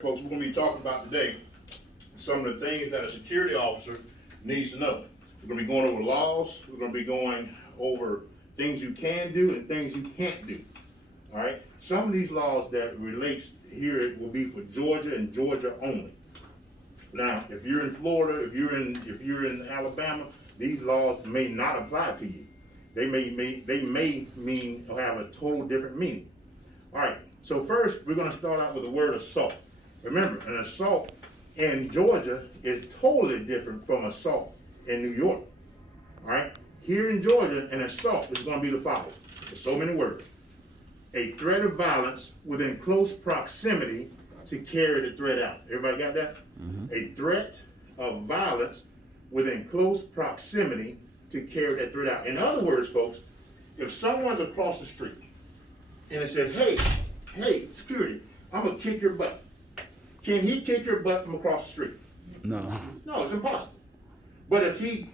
Folks, we're going to be talking about today some of the things that a security officer needs to know. We're going to be going over laws. We're going to be going over things you can do and things you can't do. All right. Some of these laws that relates here will be for Georgia and Georgia only. Now, if you're in Florida, if you're in Alabama, these laws may not apply to you. They may mean or have a total different meaning. All right. So first, we're going to start out with the word assault. Remember, an assault in Georgia is totally different from assault in New York. All right? Here in Georgia, an assault is going to be the following. There's so many words. A threat of violence within close proximity to carry the threat out. Everybody got that? Mm-hmm. A threat of violence within close proximity to carry that threat out. In other words, folks, if someone's across the street and it says, hey, security, I'm going to kick your butt. Can he kick your butt from across the street? No. No, it's impossible. But if he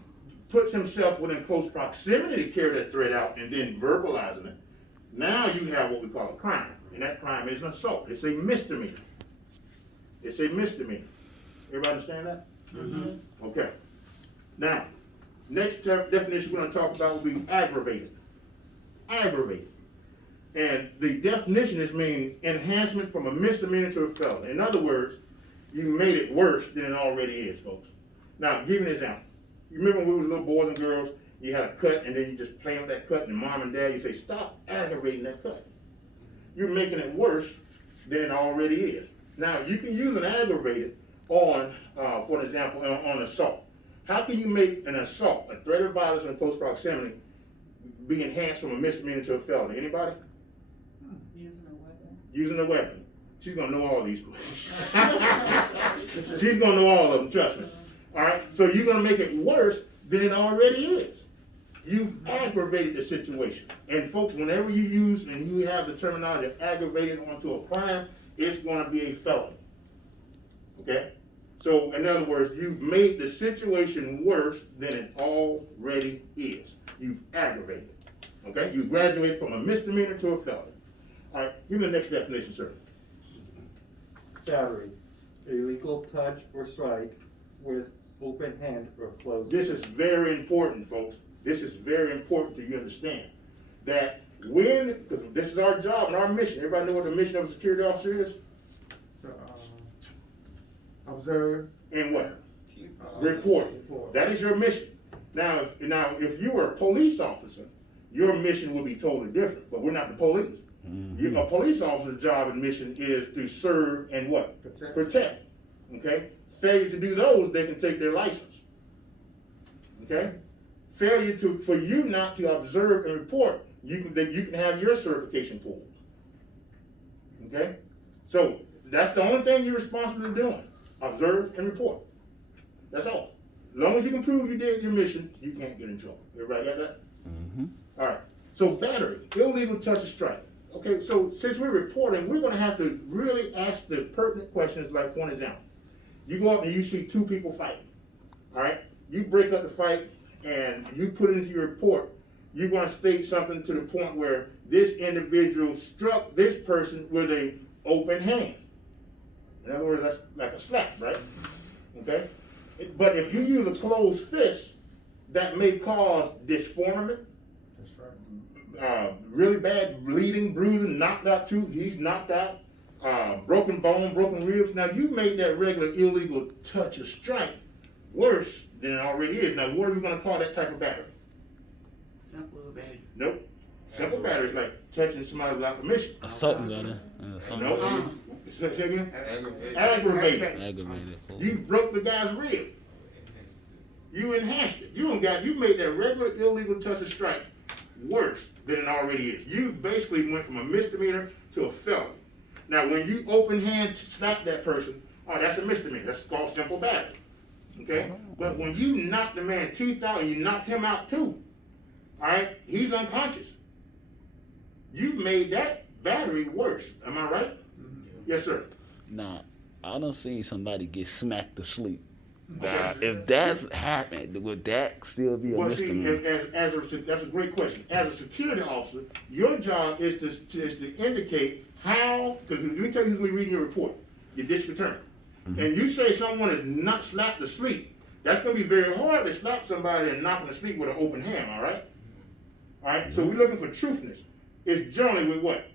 puts himself within close proximity to carry that threat out and then verbalizing it, now you have what we call a crime. And that crime is an assault. It's a misdemeanor. It's a misdemeanor. Everybody understand that? Mm-hmm. Okay. Now, next definition we're going to talk about will be aggravated. Aggravated. And the definition is means enhancement from a misdemeanor to a felony. In other words, you made it worse than it already is, folks. Now, give me an example. You remember when we were little boys and girls, you had a cut and then you just play with that cut and mom and dad, you say, stop aggravating that cut. You're making it worse than it already is. Now, you can use an aggravated on, for an example, on assault. How can you make an assault, a threat of violence in close proximity, be enhanced from a misdemeanor to a felony? Anybody? Using a weapon. She's gonna know all these questions. She's gonna know all of them, trust me. All right, so you're gonna make it worse than it already is. You've aggravated the situation. And folks, whenever you use and you have the terminology of aggravated onto a crime, it's gonna be a felony. Okay? So in other words, you've made the situation worse than it already is. You've aggravated. Okay? You graduate from a misdemeanor to a felony. All right, give me the next definition, sir. Battery, illegal touch or strike with open hand or closed. This is very important, folks. This is very important to you understand that because this is our job and our mission. Everybody know what the mission of a security officer is? Observe. And what? Report. That is your mission. Now, if you were a police officer, your mission would be totally different, but we're not the police. Mm-hmm. A police officer's job and mission is to serve and what? Protect. Okay? Failure to do those, they can take their license. Okay? Failure for you not to observe and report, you can have your certification pulled. Okay? So that's the only thing you're responsible for doing. Observe and report. That's all. As long as you can prove you did your mission, you can't get in trouble. Everybody got that? Mm-hmm. All right. So battery, illegal touch or strike. Okay, so since we're reporting, we're going to have to really ask the pertinent questions like, for example, you go up and you see two people fighting, all right? You break up the fight and you put it into your report. You're going to state something to the point where this individual struck this person with an open hand. In other words, that's like a slap, right? Okay? But if you use a closed fist, that may cause disfigurement. Really bad bleeding, bruising, knocked out tooth, he's knocked out, broken bone, broken ribs. Now you made that regular illegal touch or strike worse than it already is. Now what are we going to call that type of battery? Simple battery. Nope. Simple battery is like touching somebody without permission. Assault battery. No. Say again? Aggravated. You broke the guy's rib. You enhanced it. You made that regular illegal touch or strike worse than it already is. You basically went from a misdemeanor to a felony. Now, when you open hand slap that person, that's a misdemeanor. That's called simple battery. Okay? But when you knock the man's teeth out and you knock him out too, all right, he's unconscious. You made that battery worse. Am I right? Mm-hmm. Yes, sir. Nah, I done seen somebody get smacked to sleep. Now, if that's happened, would that still be a misdemeanor? That's a great question. As a security officer, your job is to indicate how, because let me tell you who's going to be reading your report. your district attorney, and you say someone is not slapped to sleep, that's gonna be very hard to slap somebody and knock them to sleep with an open hand, all right? All right, so we're looking for truthness. It's generally with what?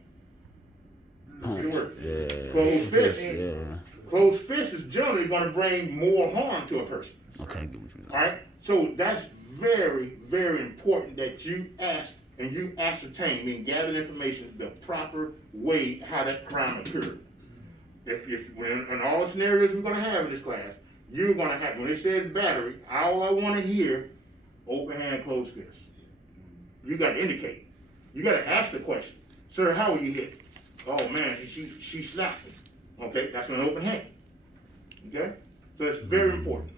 See the word? Yeah. Closed fist. Yeah. Closed fist is generally gonna bring more harm to a person. Okay, I get what you All right, so that's very, very important that you ask and you ascertain, meaning gather information, the proper way how that crime occurred. If when in all the scenarios we're gonna have in this class, you're gonna have, when it says battery, all I wanna hear, open hand, closed fist. You gotta indicate. You gotta ask the question, sir, how were you hit? Oh man, she slapped me. Okay, that's an open hand. Okay, so that's very important.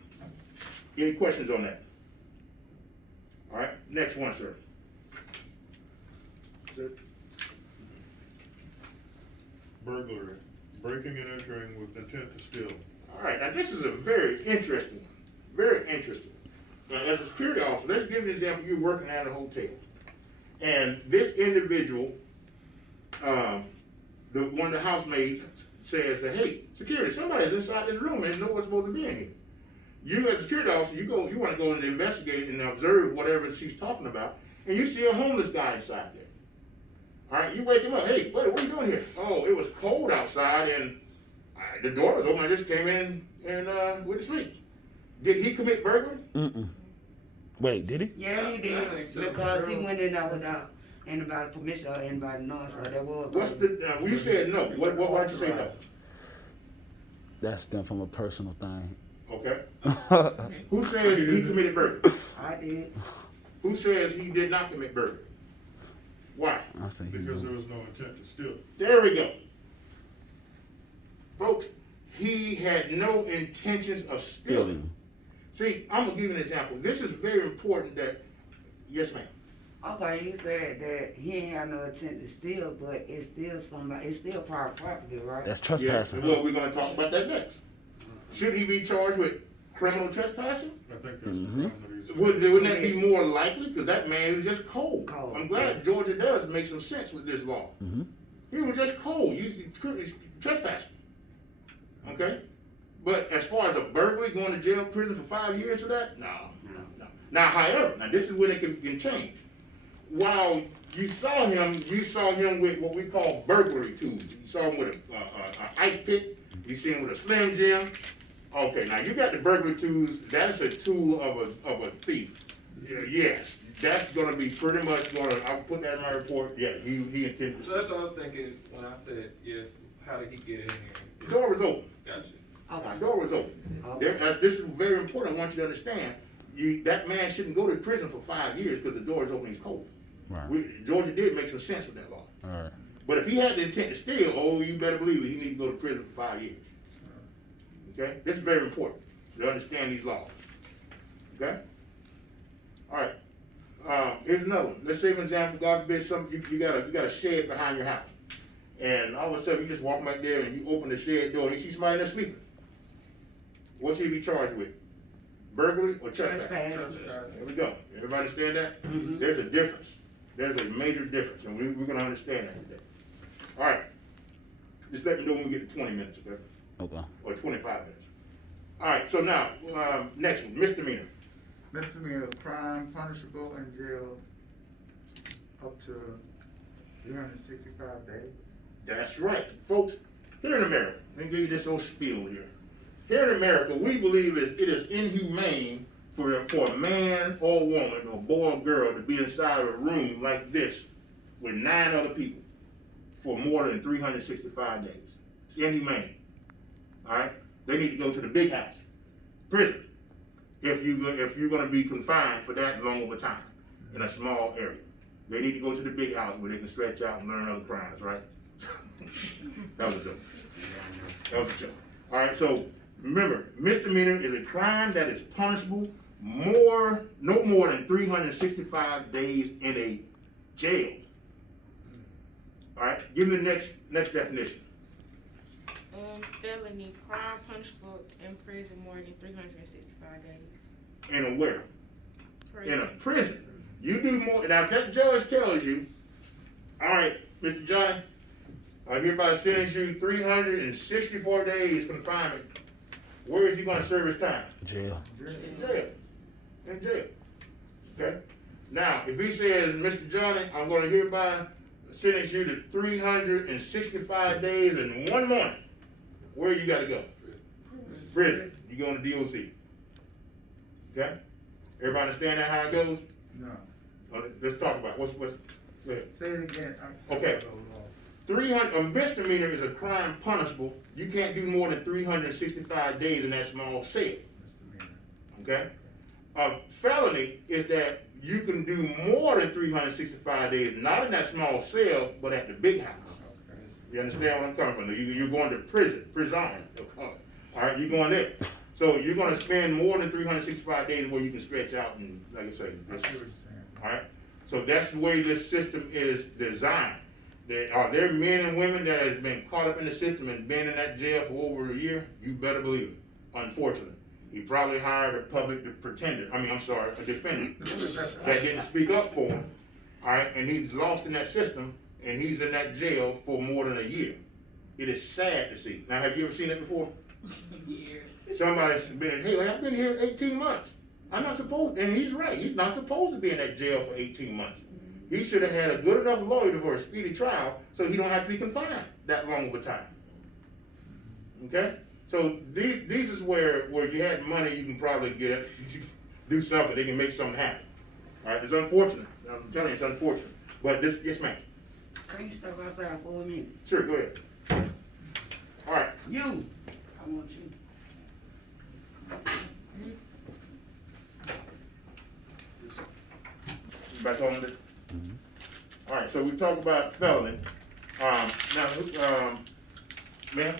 Any questions on that? All right, next one, sir. Sir? Burglary, breaking and entering with intent to steal. All right, now this is a very interesting one. Very interesting. Now, as a security officer, let's give an example. You're working at a hotel, and this individual, one of the housemaids says that, hey, security, somebody's inside this room and no one's supposed to be in here. You as a security officer, you want to go and investigate and observe whatever she's talking about, and you see a homeless guy inside there. All right, you wake him up. Hey, what are you doing here? Oh, it was cold outside and the door was open. I just came in and went to sleep. Did he commit burglary? Mm-mm. Wait, did he? Yeah, he I did, think so. because he went in there without anybody's permission or anybody knowing, so there was. What's the? Well, you said no. Why'd you say no? That's stem from a personal thing. Okay. Who says he committed burglary? I did. Who says he did not commit burglary? Why? I say he Because knew. there was no intent to steal. There we go. Folks, he had no intentions of stealing. See, I'm gonna give you an example. This is very important that, yes ma'am. Okay, you said that he ain't had no intent to steal, but it's still somebody, it's still private property, right? That's Yes, trespassing. well, we're gonna talk about that next. Should he be charged with criminal trespassing? I think that's Mhm. the crime that he's. Wouldn't that be more likely? Because that man was just cold. Cold. I'm glad Georgia does make some sense with this law. Mhm. He was just cold. He's trespassing. Okay? But as far as a burglary, going to jail, prison for 5 years for that? No. Now, however, this is when it can change. While you saw him with what we call burglary tools. You saw him with a ice pick. You see him with a Slim Jim. Okay, now you got the burglary tools. That is a tool of a thief. Yes, that's gonna be pretty much I'll put that in my report. Yeah, he intended. So that's what I was thinking when I said, yes, how did he get in here? The door was open. Gotcha. The door was open. Okay. This is very important. I want you to understand. That man shouldn't go to prison for 5 years because the door is open. He's cold. Right. Georgia did make some sense with that law. All right. But if he had the intent to steal, you better believe it. He need to go to prison for 5 years. Okay, this is very important to understand these laws. Okay. All right. Here's another one. Let's say, for example, God forbid, you got a shed behind your house, and all of a sudden you just walk back there and you open the shed door and you see somebody there sleeping. What should he be charged with? Burglary or trespass? Trespass. There we go. Everybody understand that? Mhm. There's a difference. There's a major difference, and we're going to understand that today. All right. Just let me know when we get to 20 minutes, okay? Okay. Or 25 minutes. All right, so now, next one, misdemeanor. Misdemeanor crime punishable in jail up to 365 days. That's right. Folks, here in America, let me give you this old spiel here. Here in America, we believe it is inhumane for a man or woman, or boy or girl, to be inside a room like this with 9 other people for more than 365 days. It's inhumane. All right? They need to go to the big house, prison, if you're going to be confined for that long of a time in a small area. They need to go to the big house where they can stretch out and learn other crimes, right? That was a joke. That was a joke. All right, so remember, misdemeanor is a crime that is punishable no more than 365 days in a jail. All right, give me the next definition. Felony, crime punishable in prison more than 365 days. In a where? Prison. In a prison. You do more. Now, if that judge tells you, all right, Mr. John, I hereby sentence you 364 days confinement. Where is he gonna serve his time? Jail. In jail. In jail. Okay? Now, if he says, Mr. Johnny, I'm gonna hereby sentence you to 365 days and 1 month, where you gotta go? Prison. You going to DOC. Okay? Everybody understand that how it goes? No. Let's talk about it. What's, go ahead. Say it again. Okay. 300, a misdemeanor is a crime punishable. You can't do more than 365 days in that small cell. Misdemeanor. Okay? A felony is that you can do more than 365 days, not in that small cell, but at the big house. Okay. You understand where I'm coming from? You're going to prison, they'll call it. All right, you're going there. So you're going to spend more than 365 days where you can stretch out and, like I say, I just, see what you're saying. all right? So that's the way this system is designed. Are there men and women that has been caught up in the system and been in that jail for over a year? You better believe it. Unfortunately, he probably hired a public pretender. I mean, I'm sorry, a defendant that didn't speak up for him. All right, and he's lost in that system, and he's in that jail for more than a year. It is sad to see. Now, have you ever seen it before? Years. Somebody's been, hey, I've been here 18 months. I'm not supposed, and he's right. He's not supposed to be in that jail for 18 months. He should have had a good enough lawyer for a speedy trial so he don't have to be confined that long of a time. Okay? So these is where you had money, you can probably get it, do something, they can make something happen. All right, it's unfortunate. I'm telling you, it's unfortunate. But this, yes, ma'am. Can you step outside for a minute? Sure, go ahead. All right. You, I want you. Back on this. All right, so we talk about felony. Now, ma'am,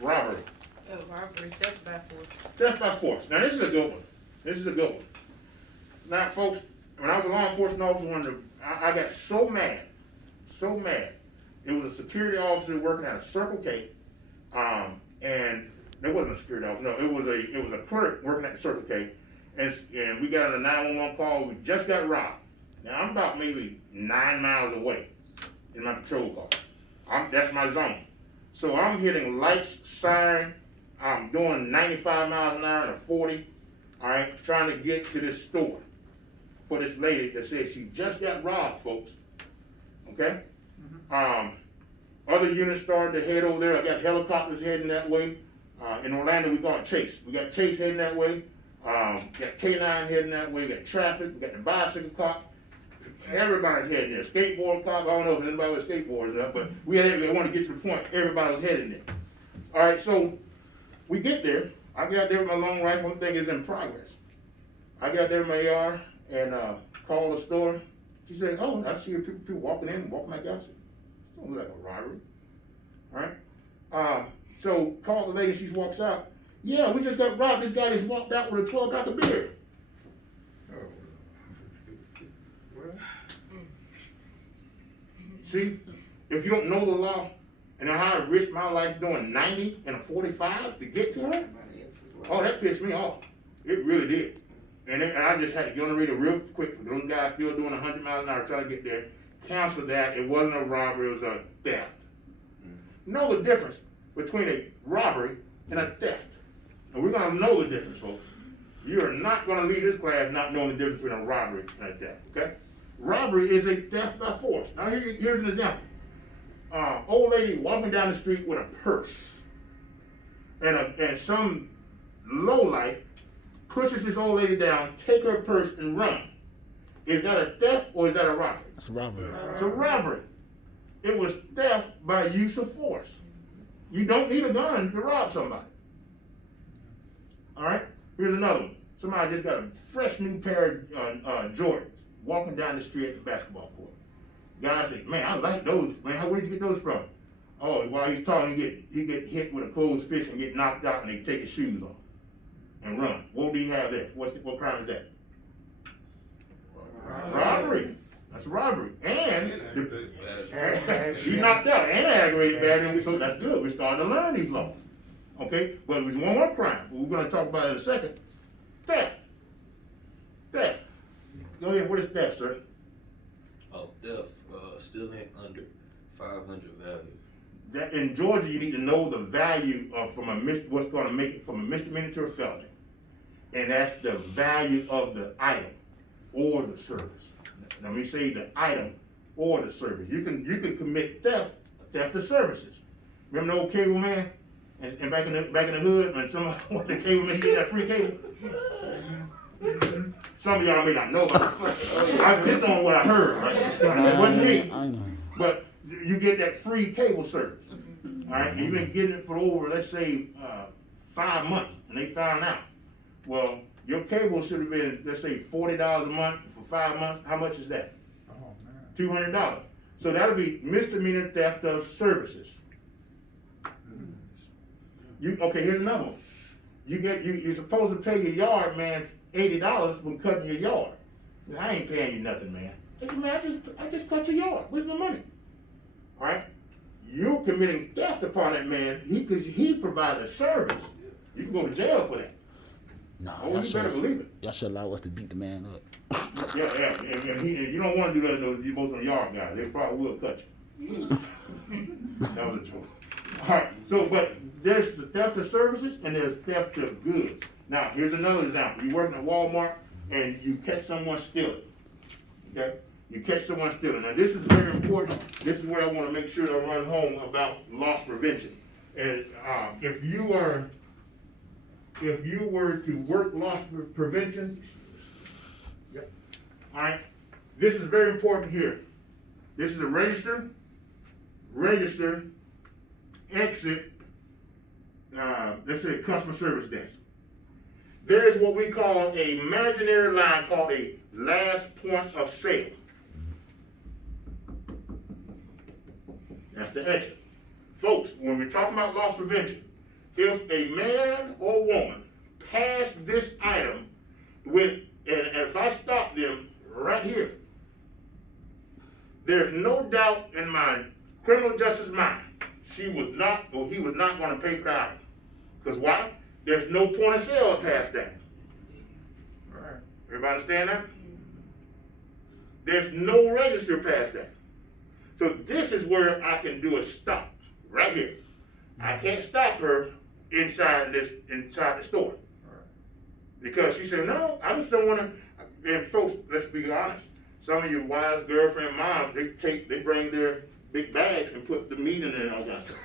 robbery, Oh, robbery, theft by force. death by force. Now, this is a good one. This is a good one. Now, folks, when I was a law enforcement officer, I got so mad. It was a security officer working at a Circle K, and there wasn't a security officer. No, it was a clerk working at the Circle K, and we got on a 911 call. We just got robbed. Now I'm about maybe 9 miles away in my patrol car. That's my zone. So I'm hitting lights, siren. I'm doing 95 miles an hour and a 40. All right, trying to get to this store for this lady that said she just got robbed, folks. Okay. Other units starting to head over there. I got helicopters heading that way. In Orlando, we call it Chase. We got Chase heading that way. Got K9 heading that way. We got traffic. We got the bicycle cop. Everybody's heading there. Skateboard cop. I don't know if anybody with skateboards up, but I want to get to the point. Everybody was heading there. All right, so we get there. I get out there with my long rifle. I'm thinking it's in progress. I get out there with my AR and call the store. She said, "Oh, I see people walking in and walking back out." I said, "This don't look like a robbery." All right. So call the lady. She walks out. "Yeah, we just got robbed. This guy just walked out with a 12-pack of beer." Oh. Well, See, if you don't know the law and how I risked my life doing 90 and a 45 to get to her, oh, that pissed me off. It really did. And I just had to get on the radio real quick. The little guy still doing 100 miles an hour trying to get there. Cancel that. It wasn't a robbery. It was a theft. Know the difference between a robbery and a theft. And we're going to know the difference, folks. You are not going to leave this class not knowing the difference between a robbery and a theft, okay? Robbery is a theft by force. Now, here's an example. Old lady walking down the street with a purse. And some lowlife pushes this old lady down, take her purse, and run. Is that a theft or is that a robbery? It's a robbery. It's a robbery. It was theft by use of force. You don't need a gun to rob somebody. All right? Here's another one. Somebody just got a fresh new pair of Jordans walking down the street at the basketball court. Guy said, "Man, I like those. Man, where did you get those from?" Oh, while he's talking, he get hit with a closed fist and get knocked out, and they take his shoes off and run. What do you have there? What crime is that? Robbery. That's a robbery. And he knocked out and aggravated battery, so that's good. We're starting to learn these laws. Okay? But there's one more crime. We're going to talk about it in a second. Theft. Theft. Go ahead. What is theft, sir? Oh, theft, stealing under 500 value. That in Georgia, you need to know the value of what's going to make it from a misdemeanor to a felony, and that's the value of the item or the service. Let me say the item or the service. You can commit theft of services. Remember the old cable man, and back in the hood, when somebody wanted the cable man, get that free cable. Some of y'all may not know about it. This on what I heard, right? It wasn't me, I know. but you get that free cable service. All right, you've been getting it for over, let's say, 5 months, and they found out. Well, your cable should have been, let's say, $40 a month for 5 months. How much is that? Oh, man. $200. So that'll be misdemeanor theft of services. Okay, here's another one. You're supposed to pay your yard man $80 when cutting your yard. Now, I ain't paying you nothing, man. I said, man, I just cut your yard. Where's my money? All right. You're committing theft upon that man because he provided a service. You can go to jail for that. No, Oh, you better believe it. Y'all should allow us to beat the man up. Yeah, and you don't want to do that. Those most of the yard guys, they probably will cut you. That was a joke. All right. So, but there's the theft of services and there's theft of goods. Now, here's another example. You're working at Walmart and you catch someone stealing. Okay. You catch someone stealing. Now, this is very important. This is where I want to make sure to run home about loss prevention. And if you were to work loss prevention, all right, this is very important here. This is a register, exit, let's say customer service desk. There is what we call a imaginary line called a last point of sale. That's the exit. Folks, when we're talking about loss prevention, if a man or woman pass this item and if I stop them right here, there's no doubt in my criminal justice mind, he was not going to pay for the item. Because why? There's no point of sale past that. All right. Everybody understand that? There's no register past that. So this is where I can do a stop, right here. I can't stop her inside the store. Because she said, no, I just don't want to. And folks, let's be honest. Some of your wives, girlfriend, moms, they bring their big bags and put the meat in there and all that stuff.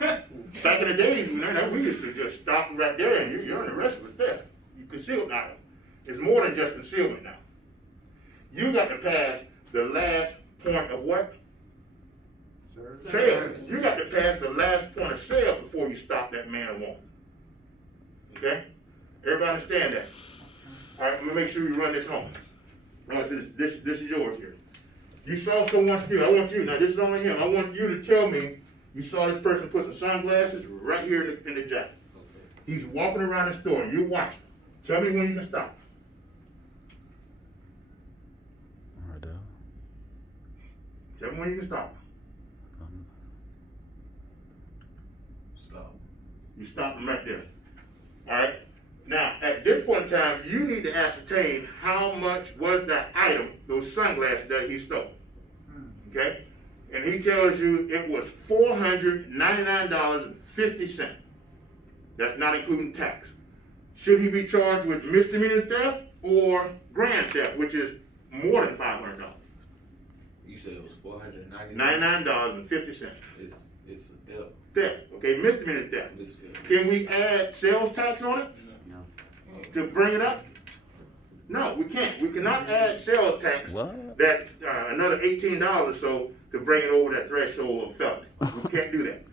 Back in the days, we used to just stop right there and you're in the rest with theft. You concealed the item. It's more than just concealment now. You got to pass the last point of what? Sale. You got to pass the last point of sale before you stop that man or woman. Okay? Everybody understand that? All right, I'm gonna make sure you run this home. This is yours here. You saw someone steal. I want you, now this is only him. I want you to tell me you saw this person put some sunglasses right here in the jacket. Okay. He's walking around the store and you're watching. Tell me when you can stop him. All right, dog. Tell me when you can stop him. Stop. You stop him right there. All right. Now, at this point in time, you need to ascertain how much was that item, those sunglasses that he stole. Okay? And he tells you it was $499.50. That's not including tax. Should he be charged with misdemeanor theft or grand theft, which is more than $500? You said it was $499. $99.50. It's a theft. Theft. Okay, misdemeanor theft. Can we add sales tax on it? To bring it up? No, we can't. We cannot add sales tax. What? That another $18 or so to bring it over that threshold of felony. We can't do that.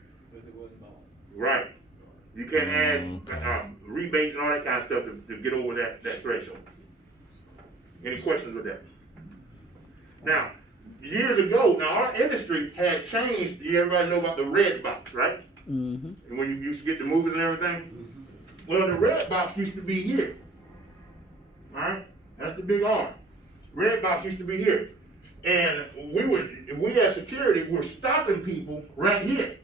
Right. You can't add rebates and all that kind of stuff to get over that threshold. Any questions with that? Now, years ago, our industry had changed. Everybody know about the red box, right? Mm-hmm. And when you used to get the movies and everything? Well, the red box used to be here. All right? That's the big R. Red box used to be here. And we as security were stopping people right here.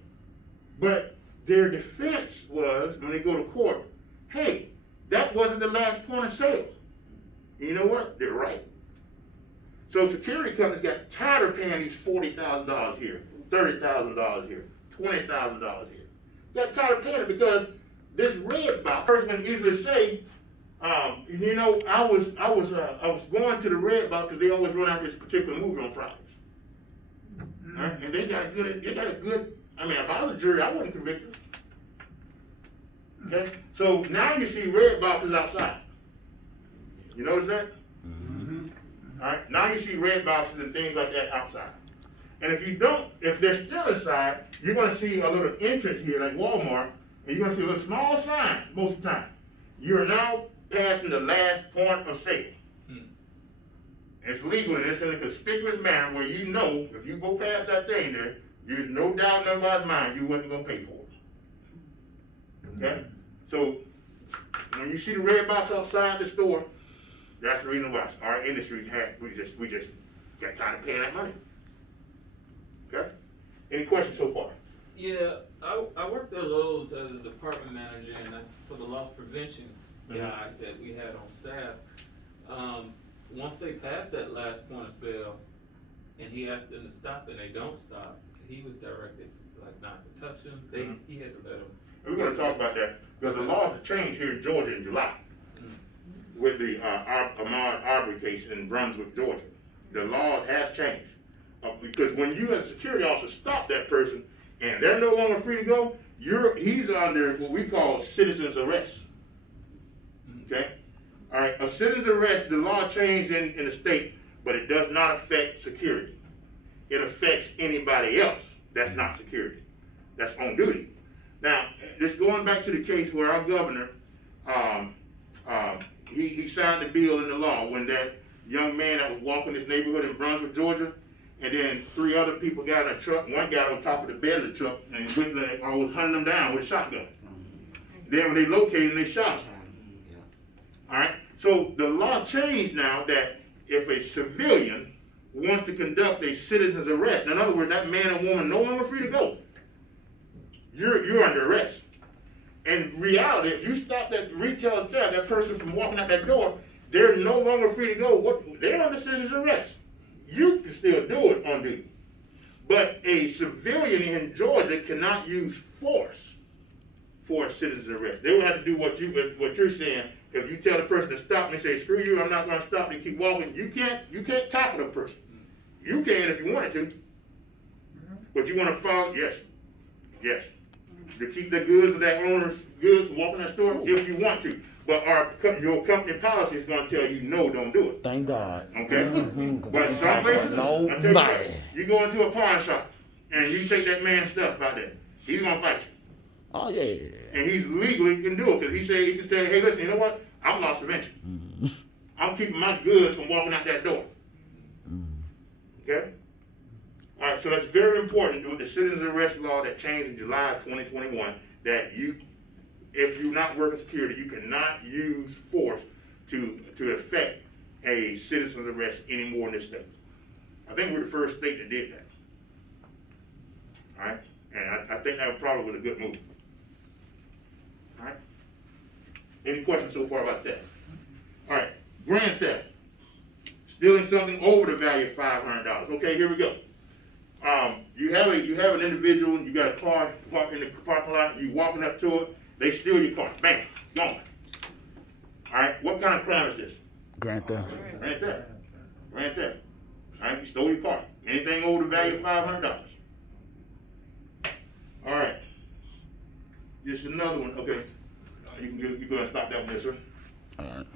But their defense was, when they go to court, hey, that wasn't the last point of sale. And you know what? They're right. So security companies got tired of paying these $40,000 here $30,000 here, $20,000 here. Got tired of paying it because this red box person can easily say, you know, I was going to the red box because they always run out this particular movie on Fridays. Right? And they got a good, I mean, if I was a jury, I wouldn't convict them. Okay? So now you see red boxes outside. You notice that? Alright, now you see red boxes and things like that outside. And if they're still inside, you're gonna see a little entrance here like Walmart, and you're gonna see a little small sign most of the time. You're now passing the last point of sale. It's legal and it's in a conspicuous manner where you know if you go past that thing there, there's no doubt in anybody's mind you wasn't gonna pay for it. Okay? So when you see the red box outside the store, that's the reason why our industry we just got tired of paying that money. Okay? Any questions so far? Yeah, I worked at Lowe's as a department manager and for the loss prevention guy that we had on staff. Once they passed that last point of sale and he asked them to stop and they don't stop, he was directed like not to touch them. He had to let them. We're gonna talk about that because the laws have changed here in Georgia in July with the Ahmaud Arbery case in Brunswick, Georgia. The laws has changed because when you as a security officer stop that person and they're no longer free to go, he's under what we call citizen's arrest. Okay? All right, a citizen's arrest, the law changed in the state, but it does not affect security. It affects anybody else that's not security, that's on duty. Now, just going back to the case where our governor, he signed the bill in the law when that young man that was walking this neighborhood in Brunswick, Georgia, and then 3 other people got in a truck. One got on top of the bed of the truck and was hunting them down with a shotgun. Then when they located him, they shot him. All right. So the law changed now that if a civilian wants to conduct a citizen's arrest, in other words, that man or woman no longer free to go, you're under arrest. In reality, if you stop that retail theft, that person from walking out that door, they're no longer free to go. They're under citizen's arrest. You can still do it on duty. But a civilian in Georgia cannot use force for a citizen's arrest. They will have to do what you're saying. If you tell the person to stop and say, screw you, I'm not going to stop, they keep walking, you can't tackle the person. You can if you wanted to. But you want to follow, yes. To keep the goods of that owner's goods from walking that store, if you want to. But your company policy is going to tell you, no, don't do it. Thank God. Okay? But some places, I tell you what, you go into a pawn shop and you take that man's stuff out there, he's going to fight you. Oh, yeah. And he's legally can do it because he can say, hey, listen, you know what? I'm loss prevention. I'm keeping my goods from walking out that door. Okay? All right, so that's very important with the citizen's arrest law that changed in July of 2021 that if you're not working security, you cannot use force to affect a citizen's arrest anymore in this state. I think we're the first state that did that. All right? And I think that probably was a good move. All right? Any questions so far about that? All right, grand theft. Stealing something over the value of $500. Okay, here we go. You have an individual, you got a car parked in the parking lot, you walking up to it, they steal your car, bam, gone. All right, what kind of crime is this? Grand theft. Grand theft. Grand theft. All right, you stole your car. Anything over the value of $500. All right. Just another one. Okay. You can go and stop that one there, sir. All right.